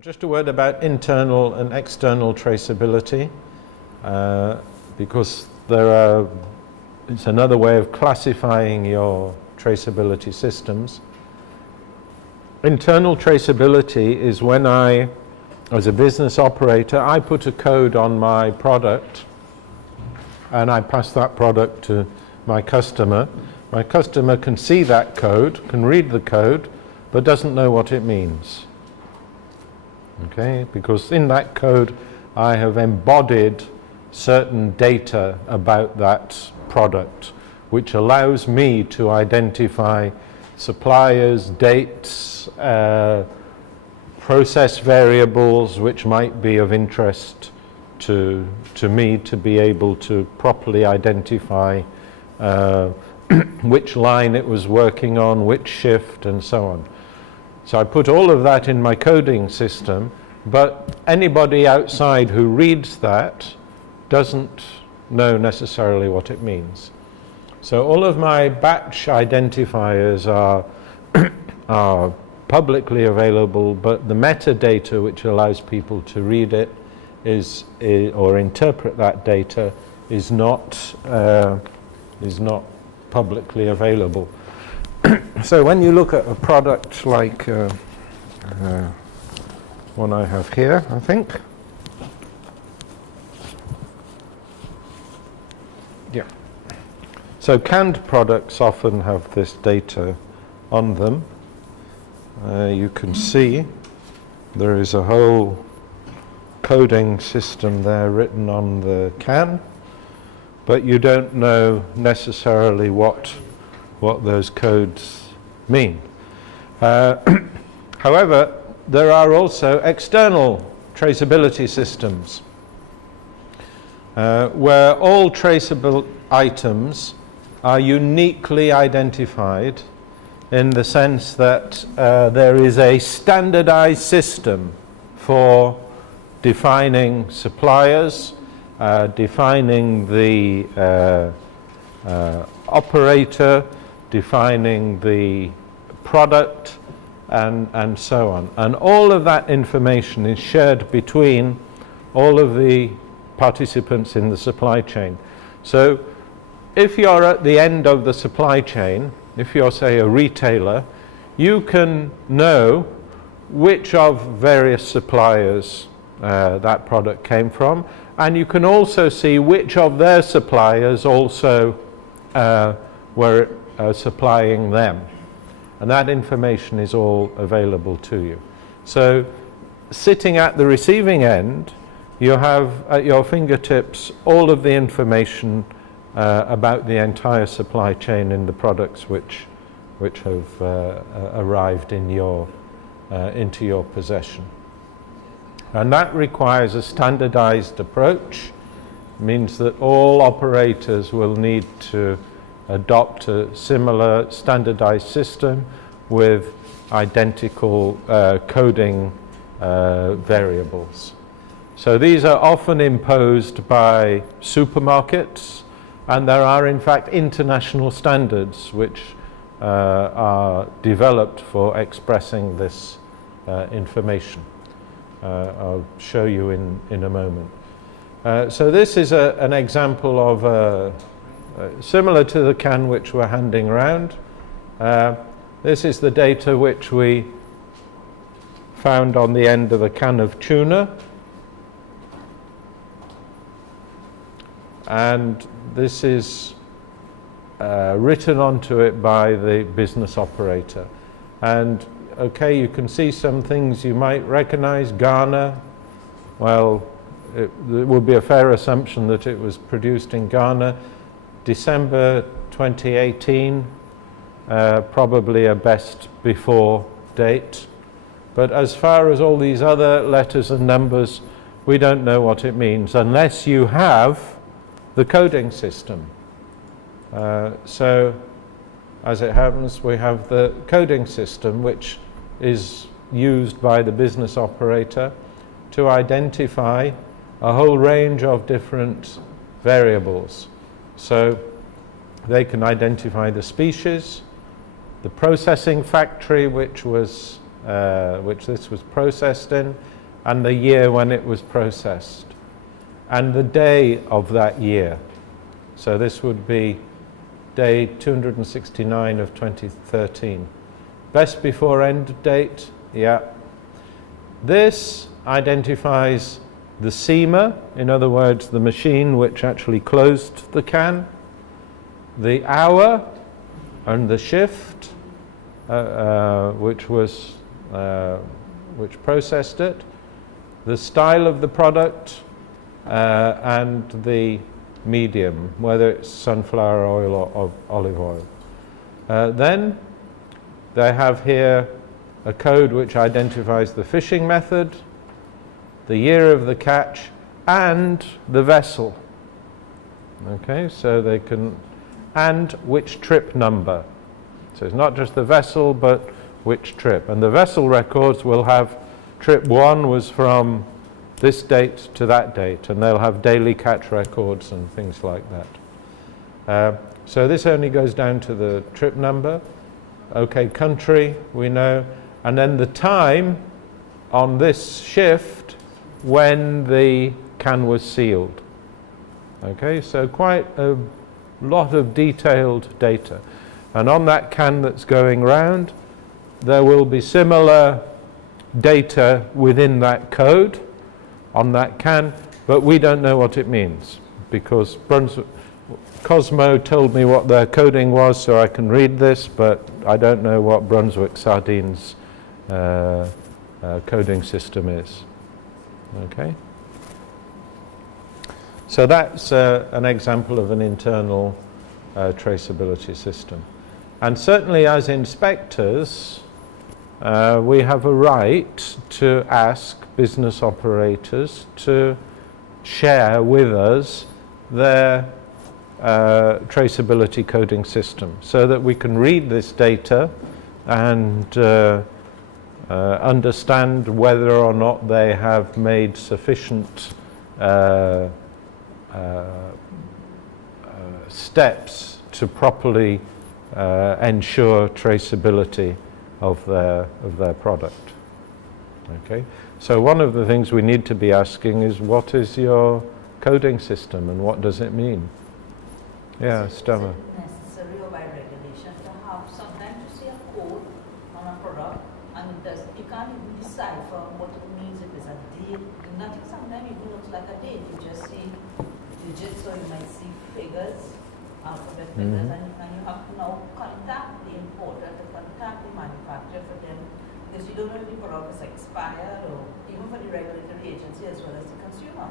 Just a word about internal and external traceability, because it's another way of classifying your traceability systems. Internal traceability is when as a business operator, I put a code on my product and I pass that product to my customer. My customer can see that code, can read the code, but doesn't know what it means. Okay, because in that code I have embodied certain data about that product, which allows me to identify suppliers, dates, process variables which might be of interest to me to be able to properly identify which line it was working on, which shift, and so on. So I put all of that in my coding system, but anybody outside who reads that doesn't know necessarily what it means. So all of my batch identifiers are publicly available, but the metadata which allows people to read it or interpret that data is not publicly available. So when you look at a product like one I have here, I think. Yeah. So canned products often have this data on them. You can see there is a whole coding system there written on the can, but you don't know necessarily what those codes mean. However, there are also external traceability systems where all traceable items are uniquely identified in the sense that there is a standardized system for defining suppliers, defining the operator, defining the product, and so on. And all of that information is shared between all of the participants in the supply chain. So if you're at the end of the supply chain, if you're, say, a retailer, you can know which of various suppliers that product came from, and you can also see which of their suppliers also were supplying them. And that information is all available to you. So sitting at the receiving end, you have at your fingertips all of the information about the entire supply chain in the products which have arrived in into your possession. And that requires a standardized approach. It means that all operators will need to adopt a similar standardized system with identical coding variables. So these are often imposed by supermarkets, and there are in fact international standards which are developed for expressing this information. I'll show you in a moment. So this is an example of similar to the can which we're handing around. This is the data which we found on the end of a can of tuna. And this is written onto it by the business operator. And okay, you can see some things you might recognize. Ghana, well, it would be a fair assumption that it was produced in Ghana. December 2018, probably a best before date. But as far as all these other letters and numbers, we don't know what it means unless you have the coding system. So as it happens, we have the coding system which is used by the business operator to identify a whole range of different variables. So they can identify the species, the processing factory which was which this was processed in, and the year when it was processed, and the day of that year. So this would be day 269 of 2013. Best before end date, yeah. This identifies the seamer, in other words, the machine which actually closed the can, the hour and the shift which processed it, the style of the product, and the medium, whether it's sunflower oil or olive oil. Then they have here a code which identifies the fishing method, the year of the catch, and the vessel. Okay, so they can, and which trip number. So it's not just the vessel, but which trip. And the vessel records will have trip 1 was from this date to that date, and they'll have daily catch records and things like that. So this only goes down to the trip number. Okay, country, we know. And then the time on this shift when the can was sealed. Okay, so quite a lot of detailed data. And on that can that's going round, there will be similar data within that code on that can, but we don't know what it means, because Cosmo told me what their coding was, so I can read this, but I don't know what Brunswick Sardines coding system is. Okay, so that's an example of an internal traceability system. And certainly as inspectors, we have a right to ask business operators to share with us their traceability coding system, so that we can read this data and understand whether or not they have made sufficient steps to properly ensure traceability of their product. Okay, so one of the things we need to be asking is, what is your coding system and what does it mean? Yeah, Stella. Is it necessary or by regulation to have sometimes you see a code on a product and it does, you can't even decipher what it means, if it's a date, nothing, sometimes even looks like a date, you just see digits, or you might see figures, alphabet figures, and you have to now contact the importer, to contact the manufacturer for them, because you don't know if the product is expired, or even for the regulatory agency as well as the consumer.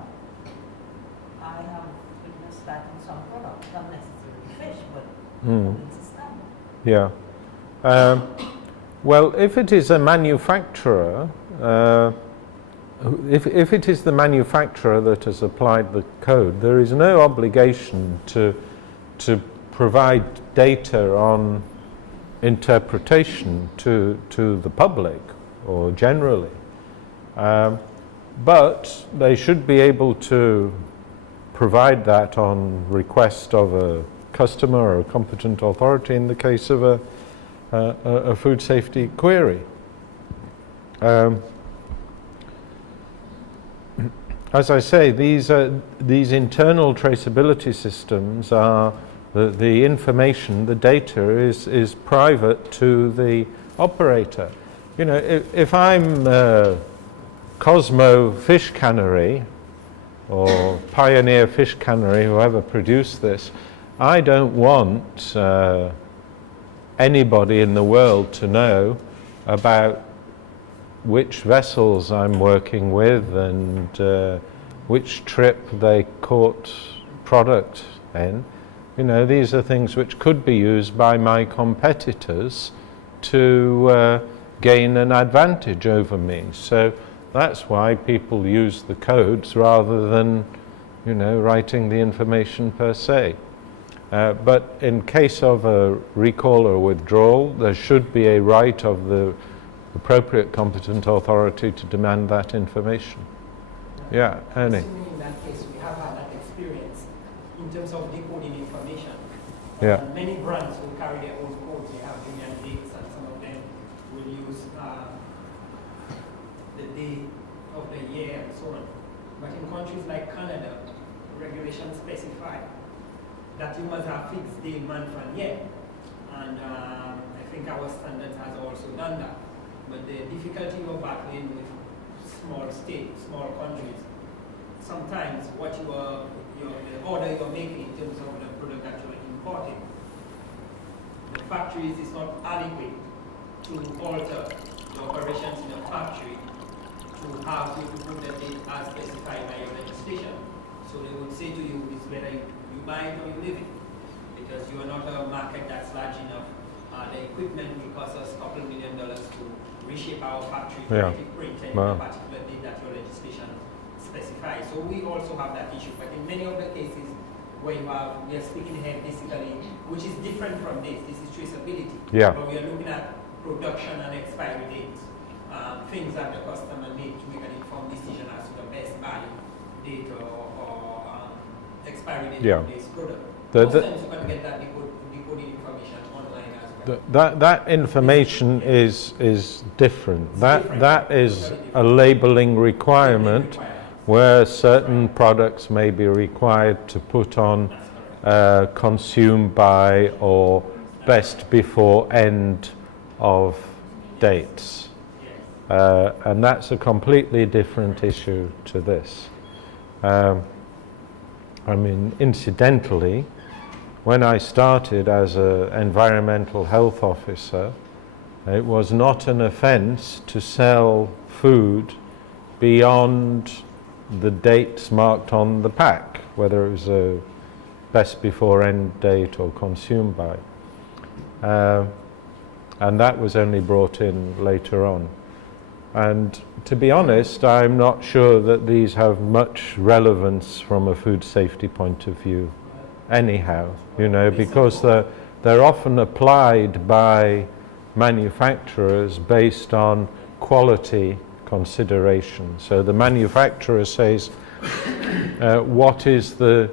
I have witnessed that in some products, not necessarily fish, but it's standard. Yeah. Well, if it is a manufacturer, if it is the manufacturer that has applied the code, there is no obligation to provide data on interpretation to the public or generally. But they should be able to provide that on request of a customer or a competent authority in the case of a food safety query. As I say, these internal traceability systems are the information, the data is private to the operator. You know, if I'm Cosmo Fish Cannery or Pioneer Fish Cannery, whoever produced this, I don't want anybody in the world to know about which vessels I'm working with and which trip they caught product in. You know, these are things which could be used by my competitors to gain an advantage over me. So that's why people use the codes rather than, you know, writing the information per se. But in case of a recall or withdrawal, there should be a right of the appropriate competent authority to demand that information. Yeah, Annie. Assuming in that case we have had that experience in terms of decoding information. Yeah. Many brands will carry their own codes. They have union dates, and some of them will use the day of the year and so on. But in countries like Canada, regulations specify that you must have fixed day, month, and year. And I think our standards has also done that. But the difficulty you're battling with small states, small countries, sometimes what the order you're making in terms of the product that you're importing, the factories is not adequate to alter the operations in a factory to have you to put the date as specified by your legislation. So they would say to you, it's whether you buy it or you live it, because you are not a market that's large enough. The equipment will cost us a couple $1 million to reshape our factory to make it print in a particular date that your legislation specifies. So we also have that issue. But in many of the cases where we are speaking here basically, which is different from this is traceability. Yeah. But we are looking at production and expiry dates, things that the customer needs to make an informed decision as to the best buy date or expiry date of this product. Most times you can get that decoding information online as well. That information is different. That is a labeling requirement where certain products may be required to put on consume by or best before end of dates. And that's a completely different issue to this. I mean, incidentally, when I started as an environmental health officer, it was not an offence to sell food beyond the dates marked on the pack, whether it was a best before end date or consume by. And that was only brought in later on. And to be honest, I'm not sure that these have much relevance from a food safety point of view anyhow, you know, because they're often applied by manufacturers based on quality consideration. So the manufacturer says, what is the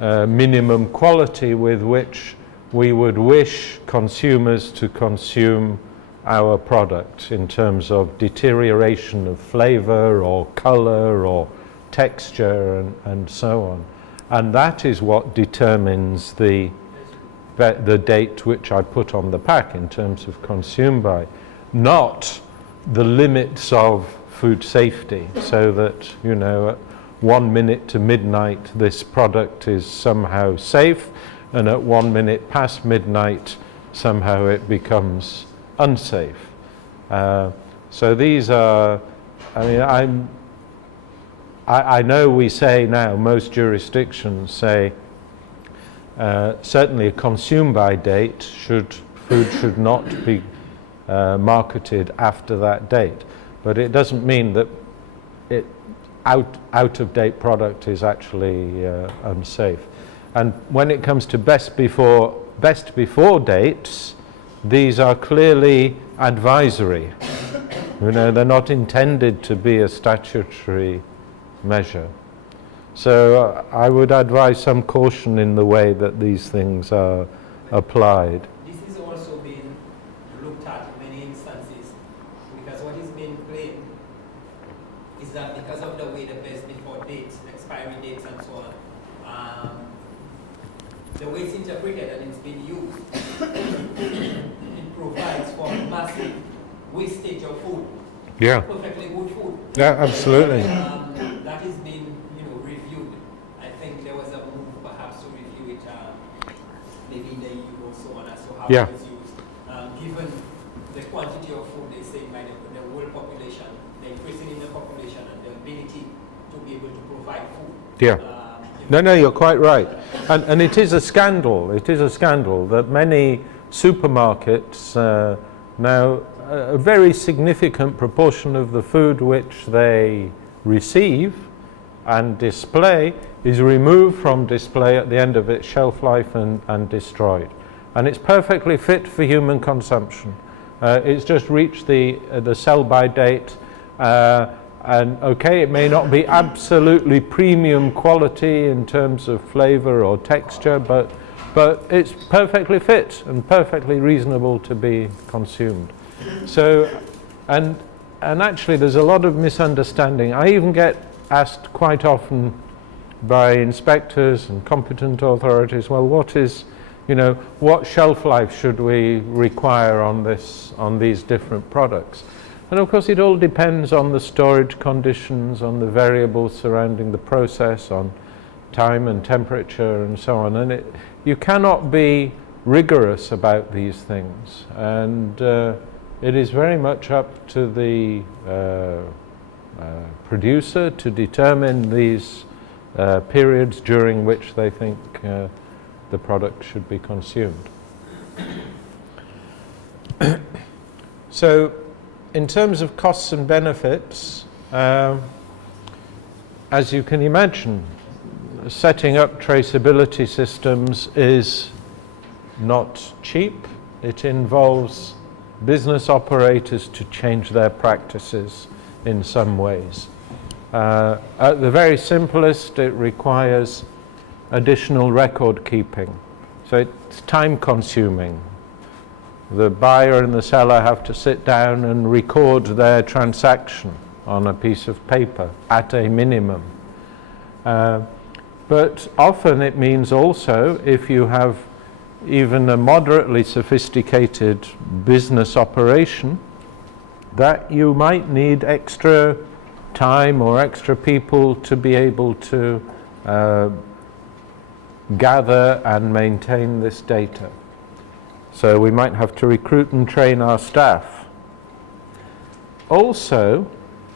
minimum quality with which we would wish consumers to consume our product in terms of deterioration of flavor or color or texture and so on. And that is what determines the date which I put on the pack in terms of consume by, not the limits of food safety, so that, you know, at 1 minute to midnight this product is somehow safe, and at 1 minute past midnight somehow it becomes unsafe. So these are, I mean, I know we say now, most jurisdictions say certainly a consume by date, food should not be marketed after that date, but it doesn't mean that out of date product is actually unsafe. And when it comes to best before dates, these are clearly advisory. You know, they're not intended to be a statutory measure. So I would advise some caution in the way that these things are applied. This is also being looked at in many instances, because what is being claimed is that because of the way the best before dates, expiry dates and so on, the way it's interpreted and it's being used, it provides for massive wastage of food. Yeah. Perfectly good food. Yeah, absolutely. That is being, reviewed. I think there was a move perhaps to review it, maybe in the EU or so on, as to how it is used. Given the quantity of food they say by the world population, the increasing in the population and the ability to be able to provide food. Yeah. No, you're quite right. And it is a scandal. It is a scandal that many supermarkets now, a very significant proportion of the food which they receive and display is removed from display at the end of its shelf life and destroyed. And it's perfectly fit for human consumption. It's just reached the sell-by date. And okay, it may not be absolutely premium quality in terms of flavor or texture, but it's perfectly fit and perfectly reasonable to be consumed. So, and and actually there's a lot of misunderstanding. I even get asked quite often by inspectors and competent authorities, well, what is, what shelf life should we require on these different products? And of course it all depends on the storage conditions, on the variables surrounding the process, on time and temperature and so on. And you cannot be rigorous about these things. And it is very much up to the producer to determine these periods during which they think the product should be consumed. So, in terms of costs and benefits, as you can imagine, setting up traceability systems is not cheap. It involves business operators to change their practices in some ways. At the very simplest, it requires additional record keeping. So it's time consuming. The buyer and the seller have to sit down and record their transaction on a piece of paper at a minimum. But often it means also, if you have even a moderately sophisticated business operation, that you might need extra time or extra people to be able to gather and maintain this data. So we might have to recruit and train our staff. Also,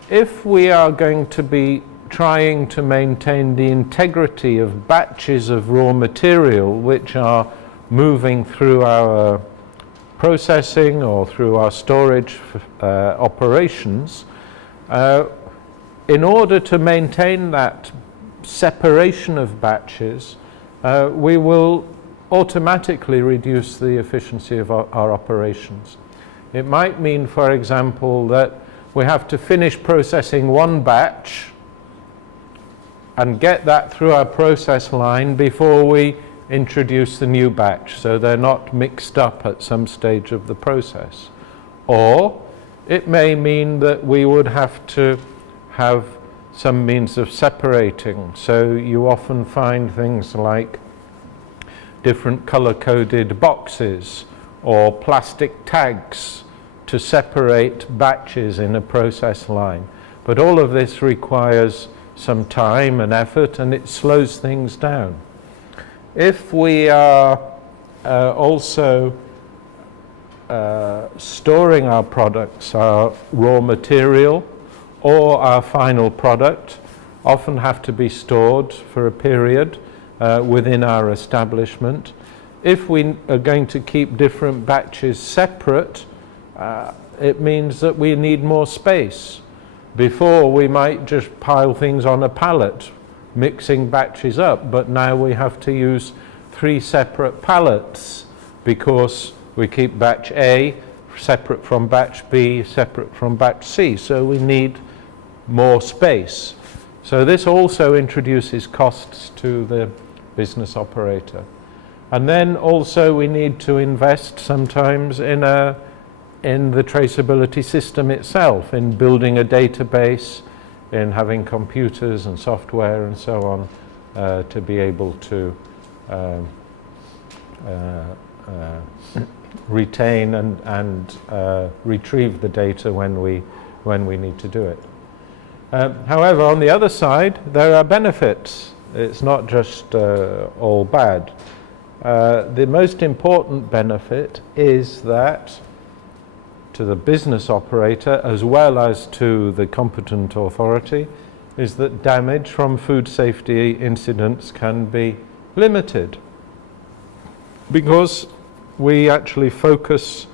if we are going to be trying to maintain the integrity of batches of raw material which are moving through our processing or through our storage operations, in order to maintain that separation of batches, we will automatically reduce the efficiency of our operations. It might mean, for example, that we have to finish processing one batch and get that through our process line before we introduce the new batch, so they're not mixed up at some stage of the process. Or it may mean that we would have to have some means of separating. So you often find things like different color-coded boxes or plastic tags to separate batches in a process line. But all of this requires some time and effort, and it slows things down. If we are also storing our products, our raw material or our final product, often have to be stored for a period within our establishment. If we are going to keep different batches separate, it means that we need more space. Before, we might just pile things on a pallet, mixing batches up, but now we have to use 3 separate pallets because we keep batch A separate from batch B, separate from batch C, so we need more space. So this also introduces costs to the business operator. And then also we need to invest sometimes in the traceability system itself, in building a database, in having computers and software and so on to be able to retain and retrieve the data when we need to do it. However, on the other side, there are benefits. It's not just all bad. The most important benefit is that to the business operator as well as to the competent authority is that damage from food safety incidents can be limited, because we actually focus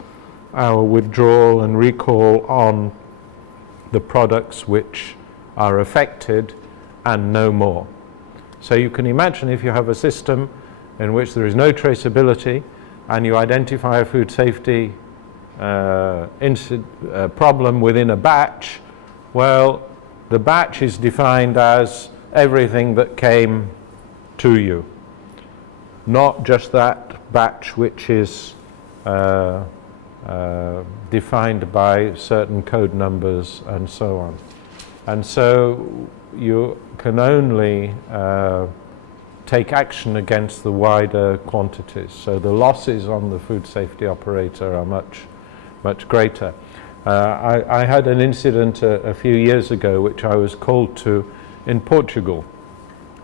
our withdrawal and recall on the products which are affected and no more. So you can imagine if you have a system in which there is no traceability and you identify a food safety problem within a batch, well, the batch is defined as everything that came to you, not just that batch which is defined by certain code numbers and so on. And so you can only take action against the wider quantities. So the losses on the food safety operator are much greater. I had an incident a few years ago which I was called to in Portugal,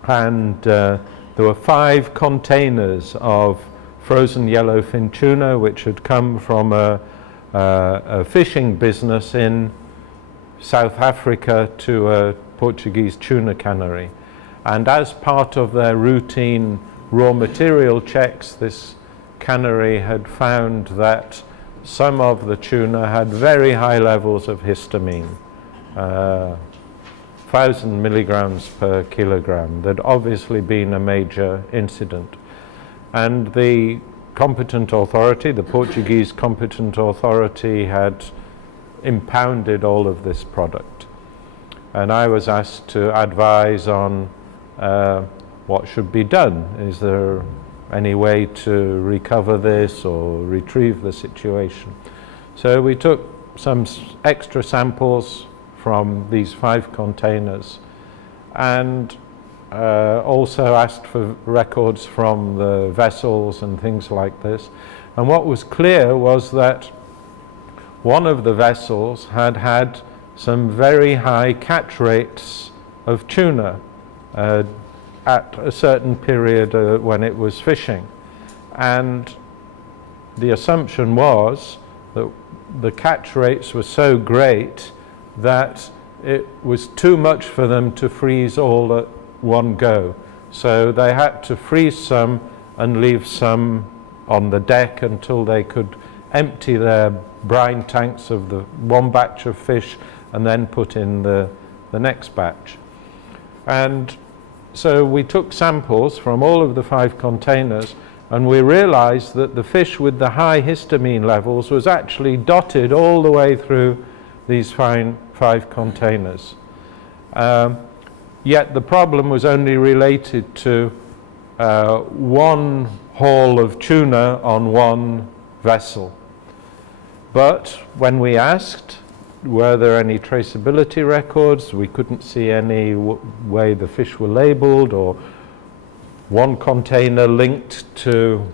and there were 5 containers of frozen yellowfin tuna which had come from a fishing business in South Africa to a Portuguese tuna cannery. And as part of their routine raw material checks, this cannery had found that some of the tuna had very high levels of histamine, 1,000 milligrams per kilogram. There'd obviously been a major incident. And the competent authority, the Portuguese competent authority, had impounded all of this product. And I was asked to advise on what should be done. Is there any way to recover this or retrieve the situation? So we took some extra samples from these 5 containers and also asked for records from the vessels and things like this. And what was clear was that one of the vessels had had some very high catch rates of tuna at a certain period when it was fishing. And the assumption was that the catch rates were so great that it was too much for them to freeze all at one go. So they had to freeze some and leave some on the deck until they could empty their brine tanks of the one batch of fish and then put in the next batch. And so we took samples from all of the 5 containers, and we realized that the fish with the high histamine levels was actually dotted all the way through these 5 containers. Yet the problem was only related to one haul of tuna on one vessel. But when we asked, were there any traceability records, we couldn't see any way the fish were labeled or one container linked to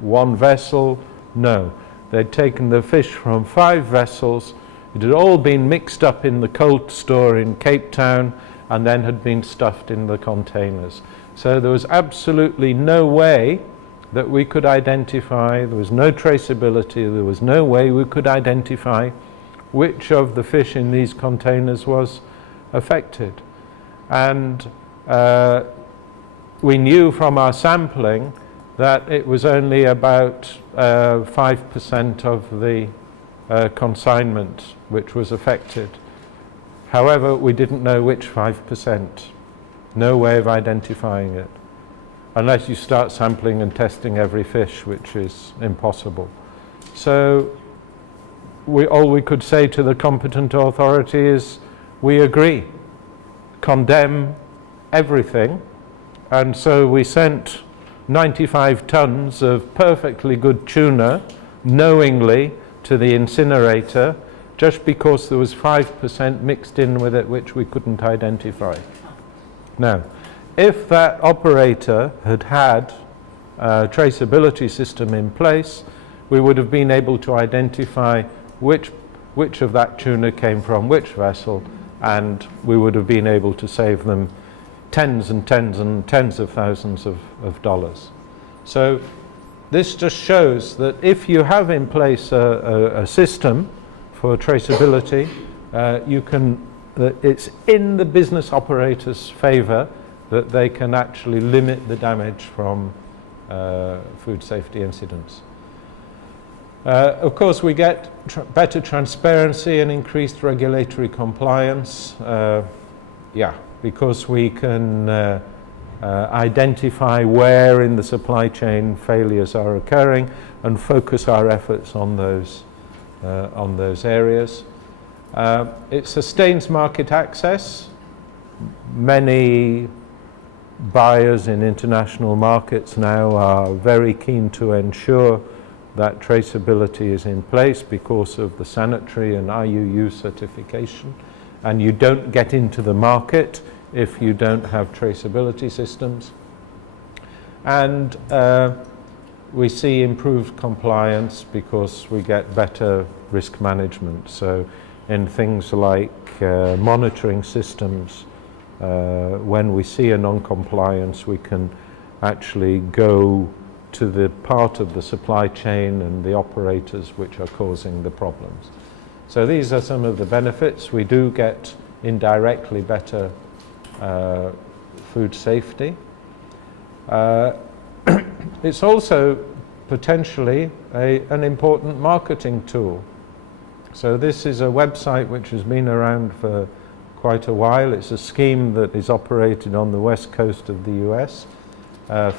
one vessel. No, they'd taken the fish from 5 vessels. It had all been mixed up in the cold store in Cape Town and then had been stuffed in the containers. So there was absolutely no way that we could identify, there was no traceability, there was no way we could identify which of the fish in these containers was affected. And we knew from our sampling that it was only about 5% of the consignment which was affected. However, we didn't know which 5%. No way of identifying it, unless you start sampling and testing every fish, which is impossible. So all we could say to the competent authority is, we agree, condemn everything. And so we sent 95 tons of perfectly good tuna knowingly to the incinerator, just because there was 5% mixed in with it which we couldn't identify. Now, if that operator had had a traceability system in place, we would have been able to identify which of that tuna came from which vessel, and we would have been able to save them tens and tens and tens of thousands of dollars. So this just shows that if you have in place a system for traceability, it's in the business operator's favor that they can actually limit the damage from food safety incidents. Of course, we get better transparency and increased regulatory compliance, because we can identify where in the supply chain failures are occurring and focus our efforts on those areas. It sustains market access. Many buyers in international markets now are very keen to ensure that traceability is in place because of the sanitary and IUU certification, and you don't get into the market if you don't have traceability systems. And we see improved compliance because we get better risk management. So in things like monitoring systems, when we see a non-compliance, we can actually go to the part of the supply chain and the operators which are causing the problems. So these are some of the benefits. We do get indirectly better food safety. It's also potentially an important marketing tool. So this is a website which has been around for quite a while. It's a scheme that is operated on the west coast of the US,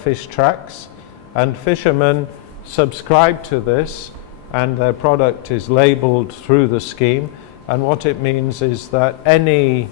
Fish Tracks, and fishermen subscribe to this, and their product is labeled through the scheme. And what it means is that any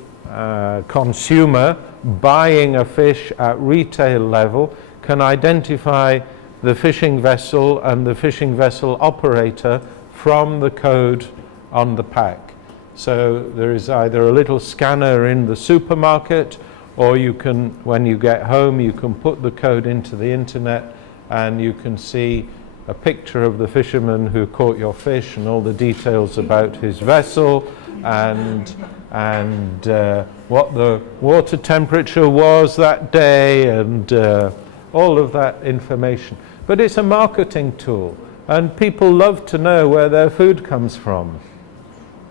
consumer buying a fish at retail level can identify the fishing vessel and the fishing vessel operator from the code on the pack. So there is either a little scanner in the supermarket, or you can, when you get home, you can put the code into the internet and you can see a picture of the fisherman who caught your fish and all the details about his vessel and what the water temperature was that day and all of that information. But it's a marketing tool, and people love to know where their food comes from,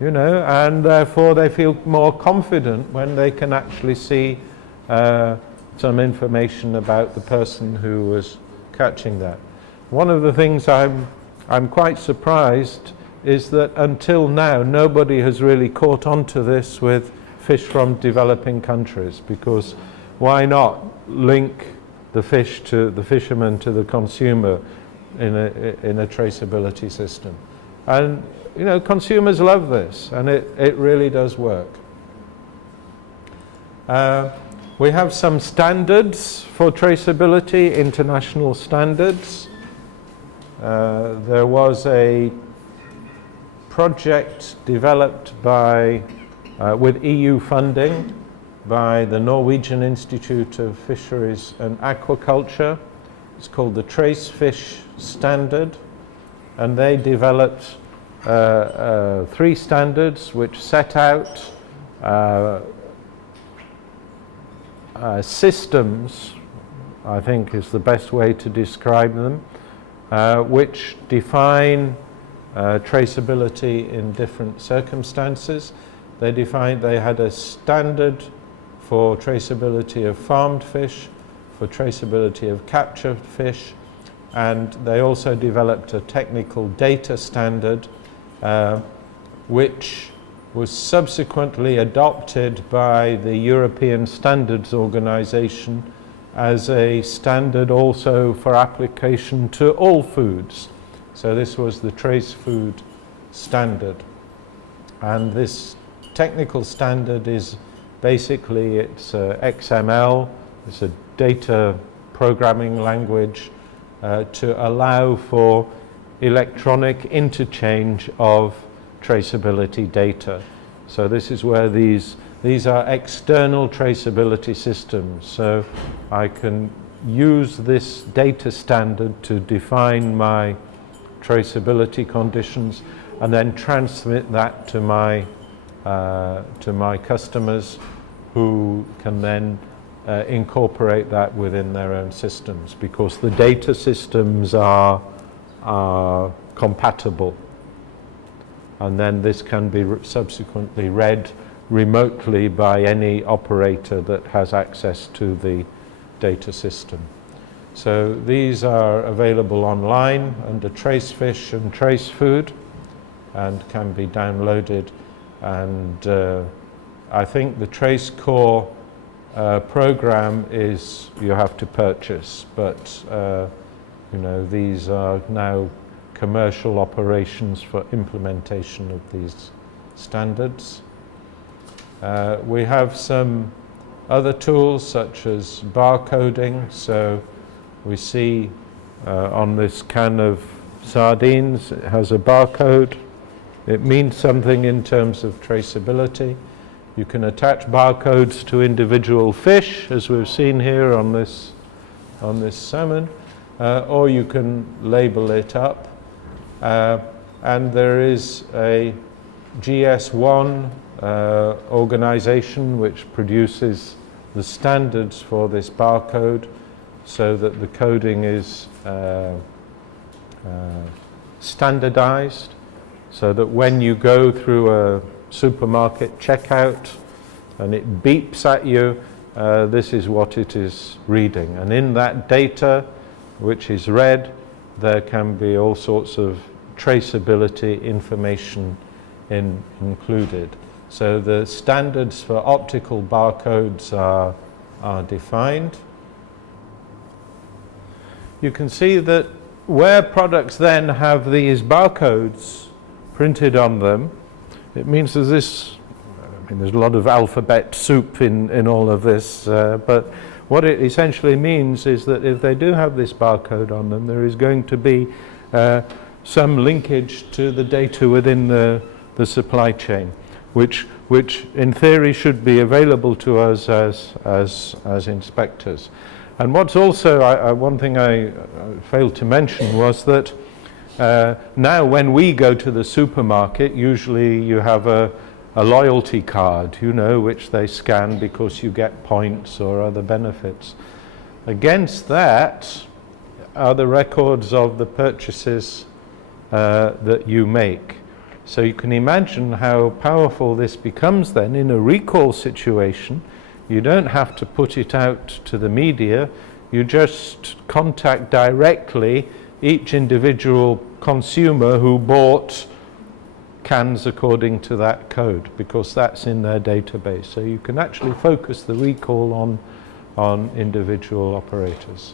you know, and therefore they feel more confident when they can actually see some information about the person who was catching that. One of the things I'm quite surprised is that until now nobody has really caught on to this with fish from developing countries, because why not link the fish to the fisherman to the consumer in a traceability system? And you know, consumers love this, and it really does work. We have some standards for traceability, international standards. There was a project developed by, with EU funding, by the Norwegian Institute of Fisheries and Aquaculture. It's called the Trace Fish Standard, and they developed 3 standards which set out systems, I think is the best way to describe them, which define traceability in different circumstances. They had a standard for traceability of farmed fish, for traceability of captured fish, and they also developed a technical data standard which was subsequently adopted by the European Standards Organization as a standard also for application to all foods. So this was the Trace Food Standard. And this technical standard is basically, it's XML, it's a data programming language to allow for electronic interchange of traceability data. So this is where these are external traceability systems. So I can use this data standard to define my traceability conditions and then transmit that to my customers, who can then incorporate that within their own systems, because the data systems are compatible, and then this can be subsequently read remotely by any operator that has access to the data system. So these are available online under Trace Fish and Trace Food and can be downloaded. And I think the Trace Core program is you have to purchase, but you know, these are now commercial operations for implementation of these standards. We have some other tools such as barcoding. So we see on this can of sardines, it has a barcode. It means something in terms of traceability. You can attach barcodes to individual fish, as we've seen here on this salmon, or you can label it up. And there is a GS1 organization which produces the standards for this barcode so that the coding is standardized, so that when you go through a supermarket checkout and it beeps at you, this is what it is reading. And in that data, which is read, there can be all sorts of traceability information included. So the standards for optical barcodes are defined. You can see that where products then have these barcodes printed on them, it means there's this, I mean, there's a lot of alphabet soup in all of this, but what it essentially means is that if they do have this barcode on them, there is going to be some linkage to the data within the supply chain, which in theory should be available to us as inspectors. And what's also, one thing I failed to mention was that now when we go to the supermarket, usually you have a loyalty card, you know, which they scan because you get points or other benefits. Against that are the records of the purchases that you make. So you can imagine how powerful this becomes then in a recall situation. You don't have to put it out to the media, you just contact directly each individual consumer who bought cans according to that code, because that's in their database. So you can actually focus the recall on individual operators.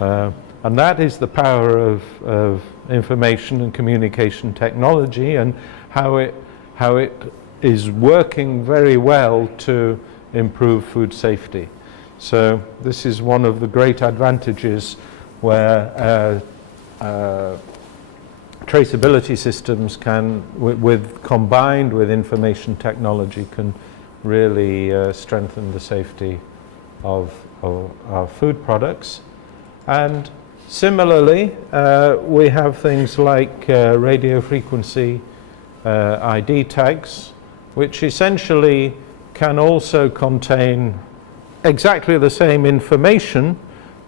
And that is the power of information and communication technology, and how it is working very well to improve food safety. So this is one of the great advantages where traceability systems can, combined with information technology, can really strengthen the safety of our food products. And similarly, we have things like radio frequency ID tags, which essentially can also contain exactly the same information,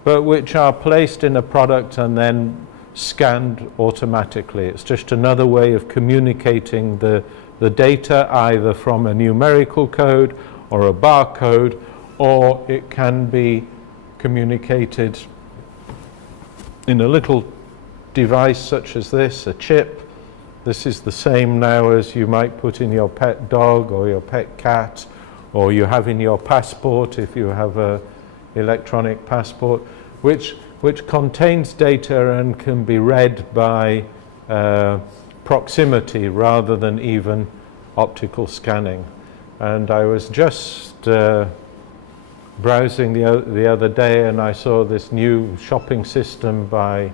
but which are placed in a product and then scanned automatically. It's just another way of communicating the data, either from a numerical code or a barcode, or it can be communicated in a little device such as this, a chip. This is the same now as you might put in your pet dog or your pet cat, or you have in your passport if you have a electronic passport, which contains data and can be read by proximity rather than even optical scanning. And I was just browsing the other day, and I saw this new shopping system by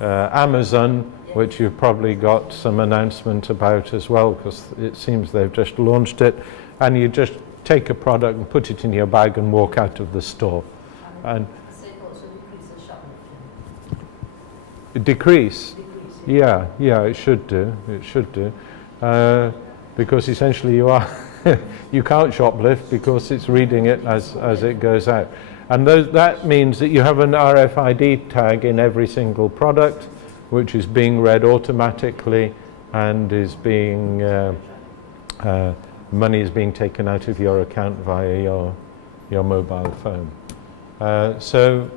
Amazon, which you've probably got some announcement about as well, because it seems they've just launched it, and you just take a product and put it in your bag and walk out of the store. And So it also decreases shopping. decrease? Yeah, it should do. It should do, because essentially you are you can't shoplift because it's reading it as it goes out, and that means that you have an RFID tag in every single product, which is being read automatically, and is being money is being taken out of your account via your mobile phone. So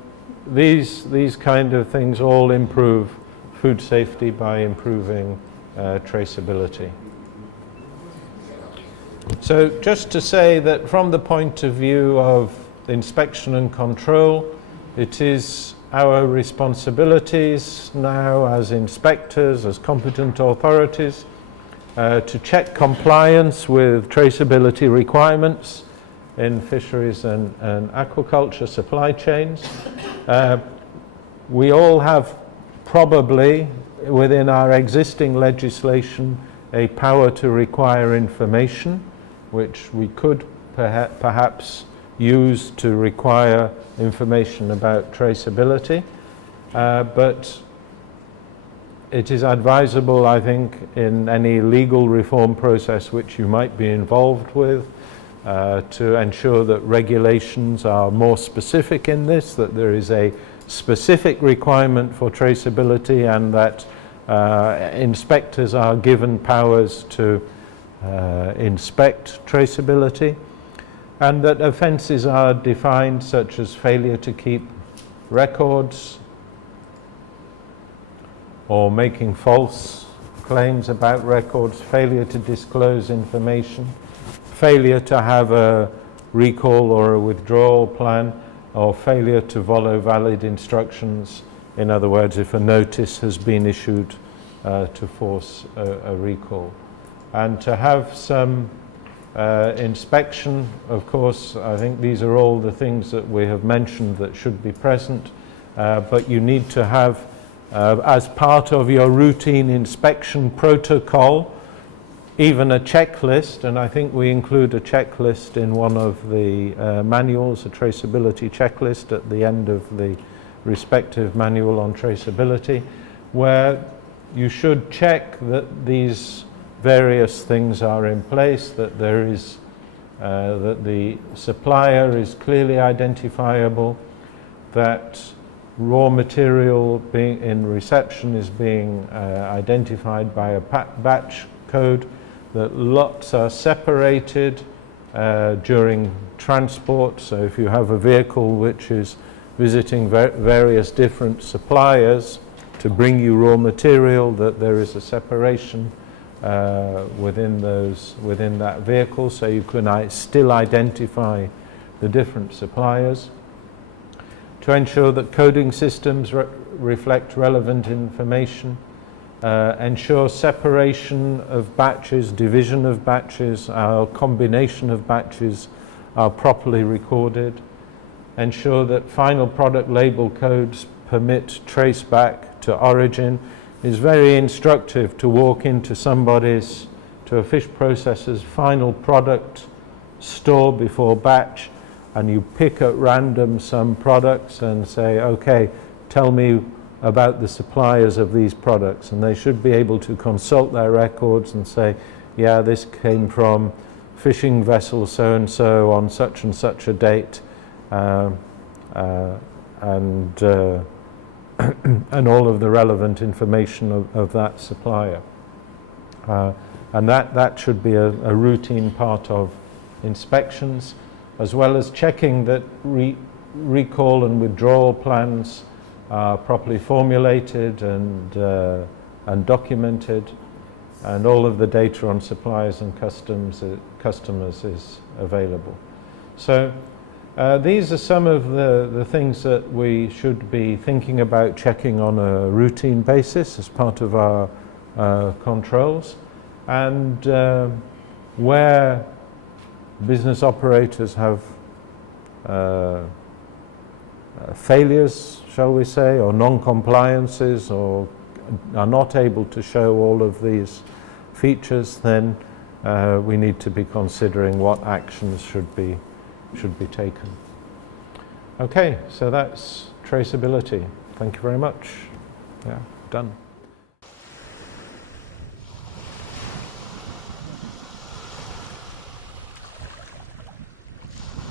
these kind of things all improve food safety by improving traceability. So just to say that from the point of view of inspection and control, it is our responsibilities now as inspectors, as competent authorities, to check compliance with traceability requirements in fisheries and aquaculture supply chains. We all have probably within our existing legislation a power to require information, which we could perhaps use to require information about traceability, but it is advisable, I think, in any legal reform process which you might be involved with, to ensure that regulations are more specific in this, that there is a specific requirement for traceability, and that inspectors are given powers to inspect traceability, and that offences are defined, such as failure to keep records or making false claims about records, failure to disclose information, failure to have a recall or a withdrawal plan, or failure to follow valid instructions. In other words, if a notice has been issued to force a recall. And to have some inspection, of course, I think these are all the things that we have mentioned that should be present, but you need to have, as part of your routine inspection protocol, even a checklist, and I think we include a checklist in one of the manuals, a traceability checklist at the end of the respective manual on traceability, where you should check that these various things are in place, that there is that the supplier is clearly identifiable, that raw material being in reception is being identified by a batch code, that lots are separated during transport. So if you have a vehicle which is visiting various different suppliers to bring you raw material, that there is a separation within that vehicle, so you can still identify the different suppliers. To ensure that coding systems reflect relevant information, ensure separation of batches, division of batches, or combination of batches are properly recorded, ensure that final product label codes permit trace back to origin. It's very instructive to walk into to a fish processor's final product store before batch, and you pick at random some products and say, okay, tell me about the suppliers of these products, and they should be able to consult their records and say, yeah, this came from fishing vessel so and so on such and such a date, and all of the relevant information of that supplier. And that should be a routine part of inspections, as well as checking that recall and withdrawal plans are properly formulated and documented, and all of the data on suppliers and customers is available. So these are some of the things that we should be thinking about checking on a routine basis as part of our controls, and where business operators have failures, shall we say, or non-compliances, or are not able to show all of these features, then we need to be considering what actions should be taken. Okay, so that's traceability. Thank you very much. Yeah, done.